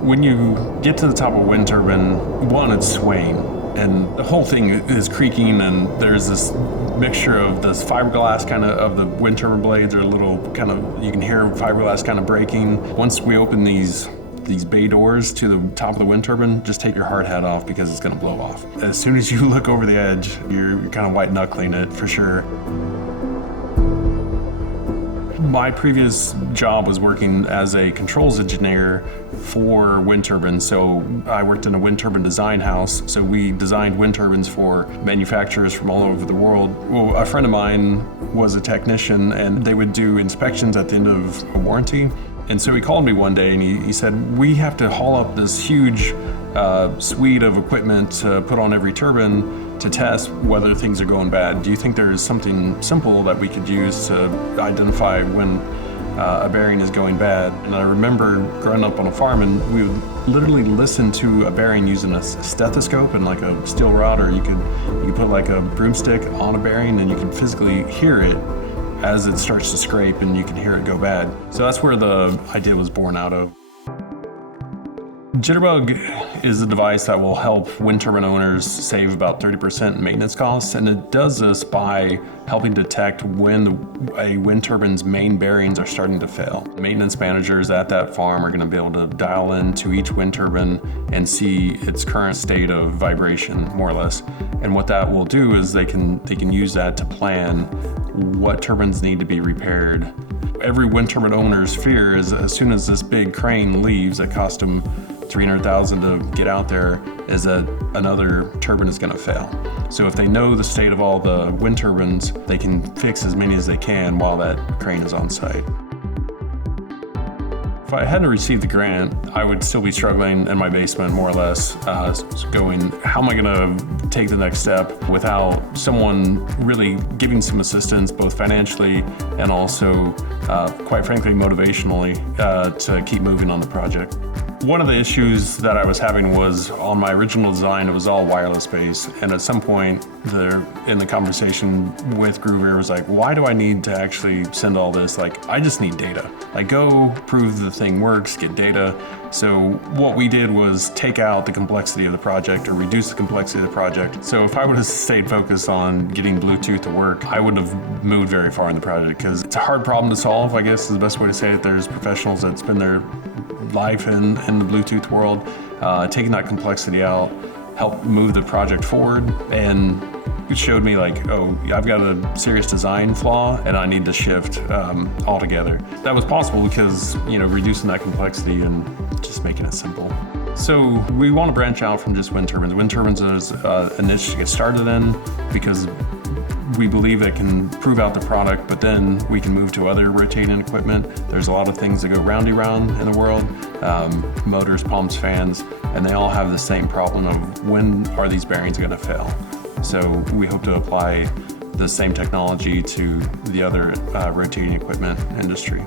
When you get to the top of a wind turbine, one, it's swaying, and the whole thing is creaking, and there's this mixture of this fiberglass of the wind turbine blades are a little you can hear fiberglass breaking. Once we open these bay doors to the top of the wind turbine, just take your hard hat off because it's going to blow off. As soon as you look over the edge, you're kind of white knuckling it for sure. My previous job was working as a controls engineer for wind turbines. So I worked in a wind turbine design house. So we designed wind turbines for manufacturers from all over the world. Well, a friend of mine was a technician, and they would do inspections at the end of a warranty. And so he called me one day and he said, we have to haul up this huge suite of equipment to put on every turbine to test whether things are going bad. Do you think there's something simple that we could use to identify when a bearing is going bad? And I remember growing up on a farm, and we would literally listen to a bearing using a stethoscope and like a steel rod, or you could put like a broomstick on a bearing and you can physically hear it as it starts to scrape, and you can hear it go bad. So that's where the idea was born out of. Jitterbug is a device that will help wind turbine owners save about 30% in maintenance costs, and it does this by helping detect when a wind turbine's main bearings are starting to fail. Maintenance managers at that farm are going to be able to dial into each wind turbine and see its current state of vibration, more or less. And what that will do is they can use that to plan what turbines need to be repaired. Every wind turbine owner's fear is as soon as this big crane leaves that cost them $300,000 to get out there, is that another turbine is going to fail. So if they know the state of all the wind turbines, they can fix as many as they can while that crane is on site. If I hadn't received the grant, I would still be struggling in my basement, more or less, going, how am I going to take the next step without someone really giving some assistance, both financially and also, quite frankly, motivationally, to keep moving on the project. One of the issues that I was having was on my original design, it was all wireless based. And at some point in the conversation with Groover, it was like, why do I need to actually send all this? Like, I just need data. Like, go prove the thing works, get data. So what we did was take out the complexity of the project or reduce the complexity of the project. So if I would have stayed focused on getting Bluetooth to work, I wouldn't have moved very far in the project, because it's a hard problem to solve, I guess is the best way to say it. There's professionals that spend their life in the Bluetooth world. Taking that complexity out helped move the project forward, and it showed me like, oh, I've got a serious design flaw and I need to shift altogether. That was possible because, reducing that complexity and just making it simple. So we want to branch out from just wind turbines. Wind turbines is a niche to get started in because we believe it can prove out the product, but then we can move to other rotating equipment. There's a lot of things that go round-y-round in the world, motors, pumps, fans, and they all have the same problem of when are these bearings going to fail. So we hope to apply the same technology to the other rotating equipment industry.